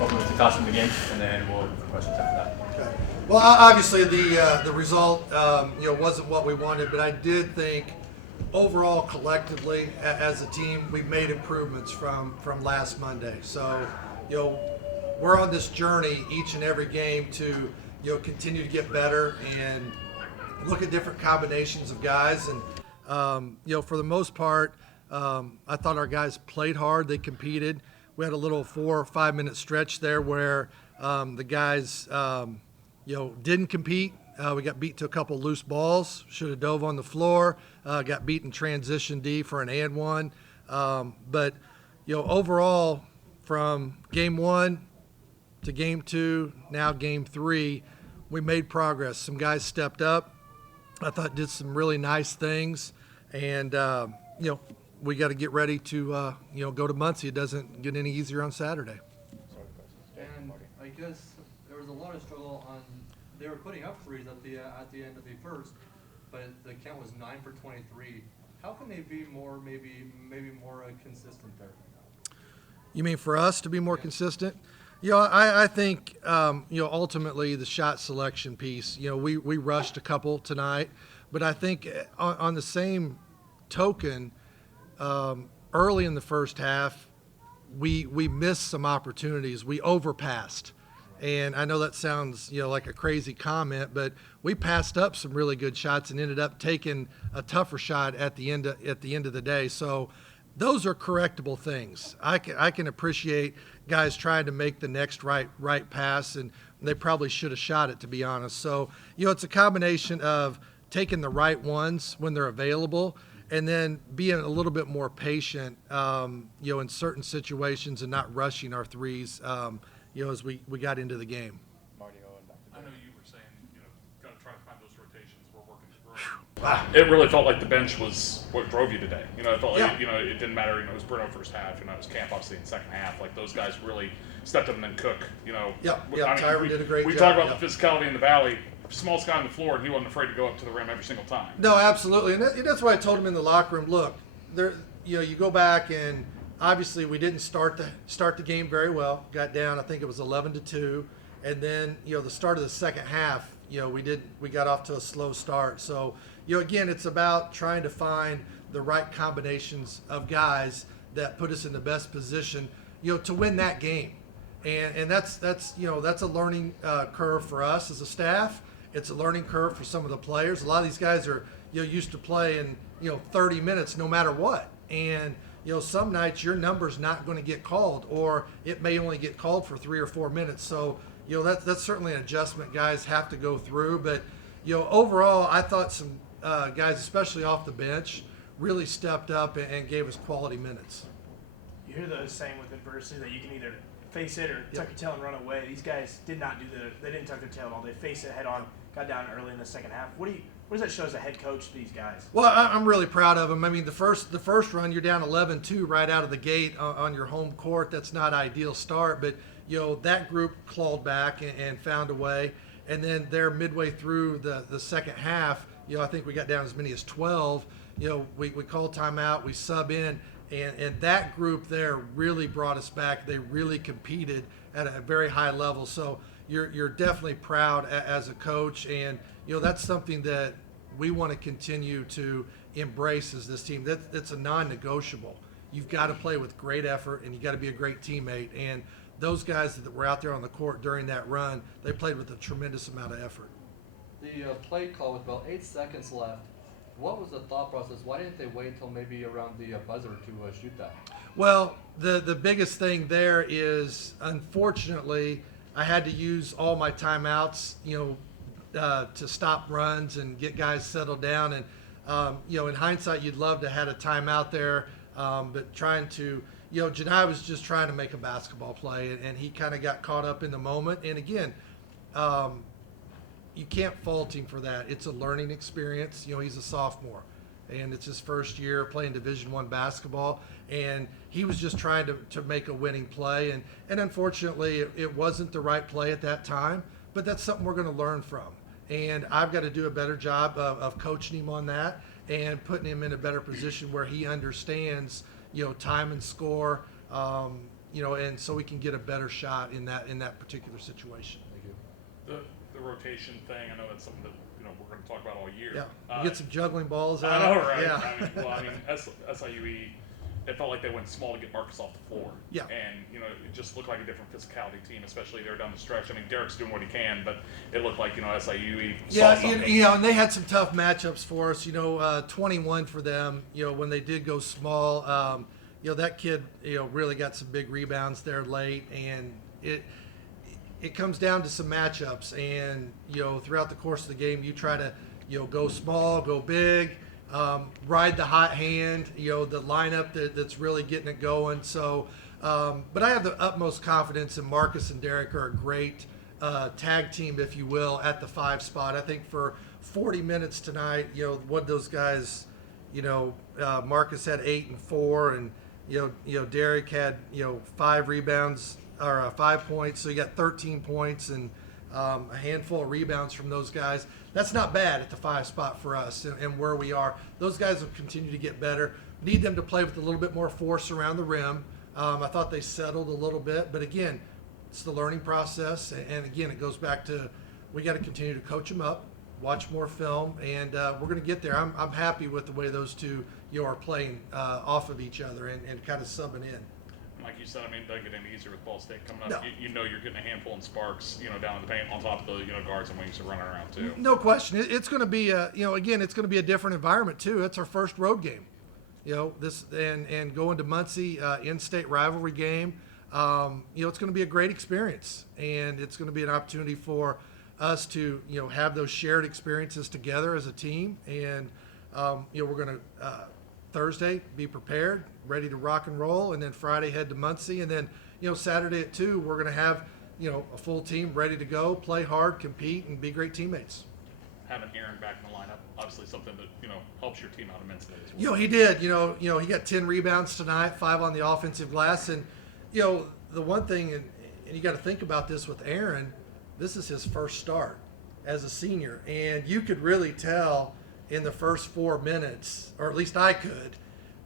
open with the caution of the game, and then we'll have questions after that. Okay. Well, obviously the result wasn't what we wanted, but I did think overall collectively as a team we've made improvements from last Monday. So we're on this journey each and every game to continue to get better and look at different combinations of guys. And for the most part, I thought our guys played hard. They competed. We had a little 4 or 5 minute stretch there where the guys didn't compete. We got beat to a couple loose balls. Should have dove on the floor. Got beat in transition D for an and one. But overall, from game 1 to game 2, now game 3, we made progress. Some guys stepped up. I thought did some really nice things, and we got to get ready to go to Muncie. It doesn't get any easier on Saturday. And I guess there was a lot of struggle on. They were putting up threes at the end of the first, but the count was 9 for 23. How can they be more maybe more consistent there? You mean for us to be more consistent? I think ultimately the shot selection piece. We rushed a couple tonight, but I think on the same token, early in the first half, we missed some opportunities. We overpassed. And I know that sounds, like a crazy comment, but we passed up some really good shots and ended up taking a tougher shot at the end of the day. So those are correctable things. I can appreciate guys trying to make the next right pass, and they probably should have shot it, to be honest. So it's a combination of taking the right ones when they're available, and then being a little bit more patient, in certain situations and not rushing our threes. As we got into the game. Marty, I know you were saying, got to try to find those rotations. We're working through. It really felt like the bench was what drove you today. It felt like, it didn't matter. It was Bruno first half, it was Camp obviously in the second half. Like those guys really stepped up and then Cook, Tyron did a great job. We talk about the physicality in the Valley. Smallest guy on the floor, and he wasn't afraid to go up to the rim every single time. No, absolutely. And that's why I told him in the locker room, look, there, you go back and obviously we didn't start the game very well. Got down, I think it was 11-2, and then the start of the second half, we got off to a slow start. So again, it's about trying to find the right combinations of guys that put us in the best position to win that game. And that's a learning curve for us as a staff. It's a learning curve for some of the players. A lot of these guys are used to playing 30 minutes no matter what, and some nights your number's not going to get called, or it may only get called for 3 or 4 minutes. So, that's certainly an adjustment guys have to go through. But, overall, I thought some guys, especially off the bench, really stepped up and gave us quality minutes. You hear those saying with adversity that you can either face it or tuck your tail and run away. These guys did not do they didn't tuck their tail at all. They faced it head on, got down early in the second half. What does that show as a head coach to these guys? Well, I'm really proud of them. I mean, the first run, you're down 11-2 right out of the gate on your home court. That's not an ideal start, but that group clawed back and found a way. And then there midway through the second half, I think we got down as many as 12. We called timeout, we sub in, and that group there really brought us back. They really competed at a very high level. So you're definitely proud as a coach, and that's something that we want to continue to embrace as this team. That's a non-negotiable. You've got to play with great effort, and you got to be a great teammate. And those guys that were out there on the court during that run, they played with a tremendous amount of effort. The play call with about 8 seconds left. What was the thought process? Why didn't they wait until maybe around the buzzer to shoot that? Well, the biggest thing there is, unfortunately, I had to use all my timeouts, to stop runs and get guys settled down. And, in hindsight, you'd love to have had a timeout there, but trying to, Janai was just trying to make a basketball play, and he kind of got caught up in the moment. And again, you can't fault him for that. It's a learning experience. He's a sophomore, and it's his first year playing Division I basketball, and he was just trying to make a winning play. And unfortunately, it wasn't the right play at that time, but that's something we're going to learn from. And I've got to do a better job of coaching him on that and putting him in a better position where he understands, time and score, and so we can get a better shot in that particular situation. The rotation thing, I know that's something that we're going to talk about all year. Yeah, get some juggling balls out. I know, right? Yeah. I mean, SIUE, it felt like they went small to get Marcus off the floor. Yeah. And it just looked like a different physicality team, especially there down the stretch. I mean, Derek's doing what he can, but it looked like SIUE saw something. And they had some tough matchups for us. 21 for them. When they did go small, that kid really got some big rebounds there late, and it comes down to some matchups, and throughout the course of the game you try to go small, go big, ride the hot hand, the lineup that's really getting it going. So but I have the utmost confidence in Marcus and Derek are a great tag team, if you will, at the 5 spot. I think for 40 minutes tonight, what those guys, Marcus had 8 and 4, and Derek had 5 rebounds or 5 points, so you got 13 points and a handful of rebounds from those guys. That's not bad at the 5 spot for us and where we are. Those guys will continue to get better. Need them to play with a little bit more force around the rim. I thought they settled a little bit, but again, it's the learning process, and again, it goes back to we got to continue to coach them up, watch more film, and we're going to get there. I'm happy with the way those two are playing off of each other and kind of subbing in. Like you said, I mean, it doesn't get any easier with Ball State coming up. No. You're getting a handful in Sparks, down in the paint on top of the guards and wings are running around too. No question. It's going to be again, it's going to be a different environment too. It's our first road game. This and going to Muncie, in-state rivalry game. It's going to be a great experience, and it's going to be an opportunity for us to have those shared experiences together as a team. And we're going to Thursday be prepared, ready to rock and roll, and then Friday head to Muncie, and then Saturday at 2 we're going to have a full team ready to go, play hard, compete, and be great teammates. Having Aaron back in the lineup, obviously something that helps your team out immensely as well. He did. He got 10 rebounds tonight, 5 on the offensive glass, and the one thing, and you got to think about this with Aaron, this is his first start as a senior, and you could really tell in the first 4 minutes, or at least I could,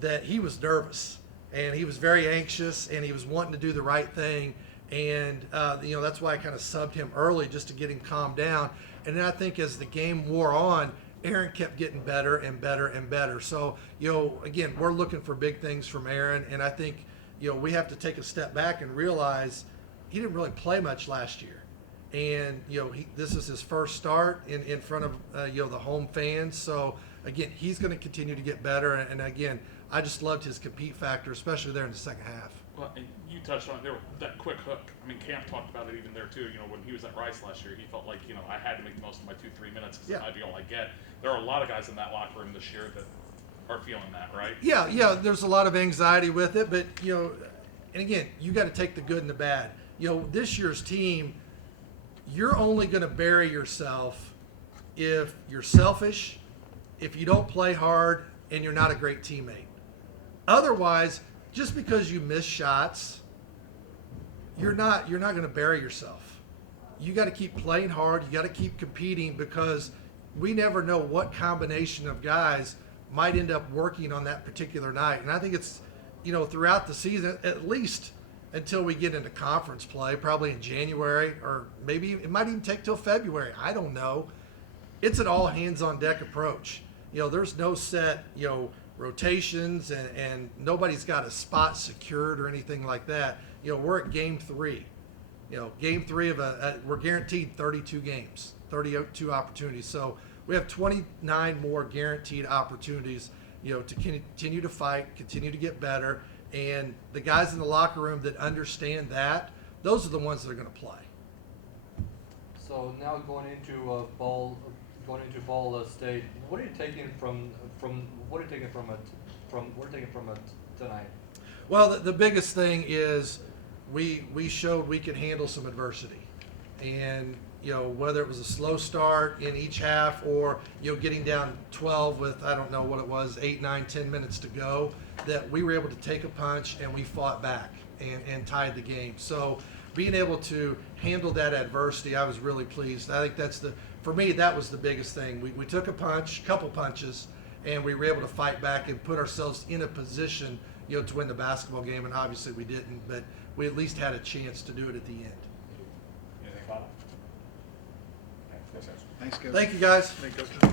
that he was nervous and he was very anxious and he was wanting to do the right thing, and that's why I kind of subbed him early just to get him calmed down. And then I think as the game wore on, Aaron kept getting better and better and better. So again, we're looking for big things from Aaron, and I think we have to take a step back and realize he didn't really play much last year. And this is his first start in front of the home fans. So again, he's going to continue to get better. And again, I just loved his compete factor, especially there in the second half. Well, and you touched on it there, that quick hook. I mean, Camp talked about it even there too. When he was at Rice last year, he felt like I had to make the most of my 2-3 minutes because it might be all I get. There are a lot of guys in that locker room this year that are feeling that, right? Yeah. There's a lot of anxiety with it, but and again, you got to take the good and the bad. This year's team, you're only going to bury yourself if you're selfish, if you don't play hard, and you're not a great teammate. Otherwise, just because you miss shots, you're not going to bury yourself. You got to keep playing hard. You got to keep competing, because we never know what combination of guys might end up working on that particular night. And I think it's throughout the season, at least until we get into conference play, probably in January, or maybe it might even take till February. I don't know. It's an all hands on deck approach. There's no set, rotations, and nobody's got a spot secured or anything like that. We're at game 3. Game 3 of we're guaranteed 32 games, 32 opportunities. So we have 29 more guaranteed opportunities, to continue to fight, continue to get better. And the guys in the locker room that understand that, those are the ones that are going to play. So now going into Ball State, what are you taking from it tonight? Well, the biggest thing is we showed we could handle some adversity, and whether it was a slow start in each half or getting down 12 with, I don't know what it was, 8, 9, 10 minutes to go, that we were able to take a punch and we fought back and tied the game. So being able to handle that adversity, I was really pleased. I think for me, that was the biggest thing. We took a couple punches, and we were able to fight back and put ourselves in a position to win the basketball game, and obviously we didn't, but we at least had a chance to do it at the end. Anything about it? Okay, yes, sir. Thanks, Coach. Thank you, guys. Thank you, Coach.